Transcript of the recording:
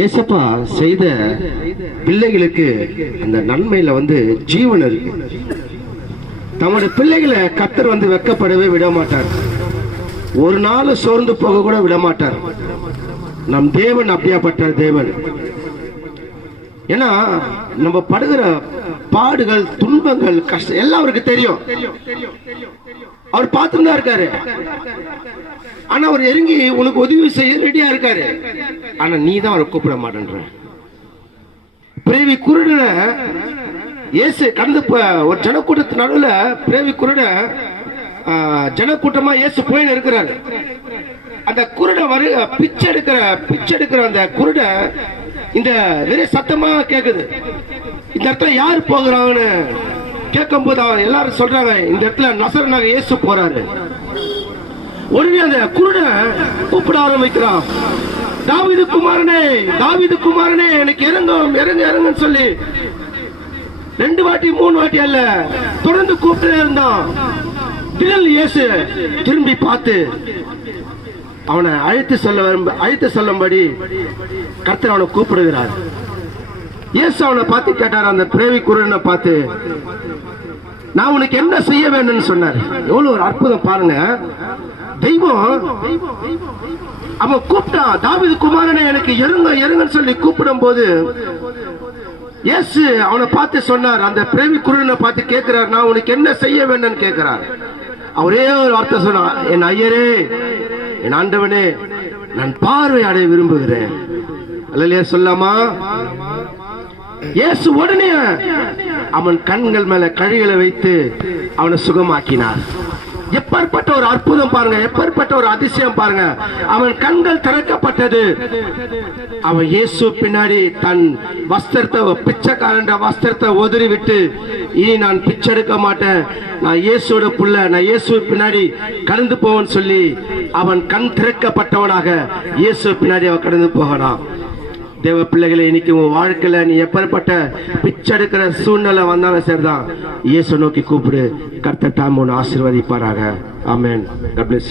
ஏசப்பா செய்த பிள்ளைகளுக்கு அந்த நன்மையில வந்து ஜீவன் இருக்கு. தம்முடைய பிள்ளைகளை கத்தர் வந்து வெக்கப்படவே விட மாட்டார் ஒரு நாள் சோர்ந்து போக கூட விட மாட்டார் நம் தேவன் அப்படியாப்பட்ட தேவன். ஏன்னா நம்ம படுகிற பாடுகள் துன்பங்கள் கஷ்டம் எல்லாம் அவருக்கு தெரியும். அவர் பார்த்துதான் தான் இருக்காரு. ஆனா அவர் இறங்கி உனக்கு உதவி செய்ய ரெடியா இருக்காரு. ஆனா நீ தான் அவரை கூப்பிட மாட்டேன்ற. பிரேவி குருடனை இயேசு கடந்து ஒரு ஜனக்கூட்டத்து நடுவில் பிரேவி குருட ஜனக்கூட்டமா இயேசு போயின்னு இருக்கிறாரு. அந்த குருட வரு பிச்சை எடுக்கிற பிச்சை எடுக்கிற அந்த குருட இந்த வெறும் சத்தமா கேக்குது. இந்த இடத்துல யார் போகிறாங்கன்னு கேட்கும் போது அவன் எல்லாரும் சொல்றாங்க இந்த இடத்துல நசரனாக இயேசு போறாரு. உடனே அந்த குருட கூப்பிட ஆரம்பிக்கிறான் தாவீது குமாரனே தாவீது குமாரனே எனக்கு இறங்கும் இறங்க இறங்குன்னு சொல்லி. ரெண்டு வாட்டி மூணு வாட்டி அல்ல தொடர்ந்து கூப்பிட்டு இருந்தான். திடல் இயேசு திரும்பி பார்த்து அவனை அழைத்து சொல்ல அழைத்து சொல்லும்படி கர்த்தர் அவனை கூப்பிடுகிறார். இயேசு அவனை பார்த்து கேட்டார் அந்த பிரேவி குரனை பார்த்து நான் உனக்கு என்ன செய்ய வேண்டும்னு சொன்னார். எவ்வளவு ஒரு அற்புதம் பாருங்க. தெய்வம் அவன் கூப்பிட்டான் தாவிது குமாரனை எனக்கு எருங்க எருங்கன்னு சொல்லி கூப்பிடும் போது இயேசு அவனை பார்த்து சொன்னார். அந்த பிரேமி குருனை பார்த்து கேட்கிறார் நான் உனக்கு என்ன செய்ய வேண்டும் கேட்கிறார். அவரே ஒரு வார்த்தை சொன்னார் என் ஐயரே என் ஆண்டவனே நான் பார்வை அடைய விரும்புகிறேன். அல்லையா சொல்லாமா இயேசு உடனே அவன் கண்கள் மேல கழிகளை வைத்து அவனை சுகமாக்கினார். எப்பேற்பட்ட ஒரு அற்புதம் பாருங்க எப்பேற்பட்ட ஒரு அதிசயம் பாருங்க. அவன் கண்கள் திறக்கப்பட்டது. அவன் இயேசு பின்னாடி தன் வஸ்திரத்தை பிச்சைக்காரன் வஸ்திரத்தை ஒதுறி விட்டு இனி நான் பிச்சை எடுக்க மாட்டேன். நான் இயேசுவோட புள்ள. நான் இயேசு பின்னாடி கடந்து போவன் சொல்லி அவன் கண் திறக்கப்பட்டவனாக இயேசு பின்னாடி அவன் கடந்து போகலாம் தேவ பிள்ளைகளை இன்னைக்கு உன் வாழ்க்கையில நீ எப்பேற்பட்ட பிச்சை எடுக்கிற சூழ்நிலை வந்தாலும் சரிதான். இயேசு நோக்கி கூப்பிடு. கர்த்தர் தாம் ஆசீர்வதிப்பாராக. ஆமேன். God bless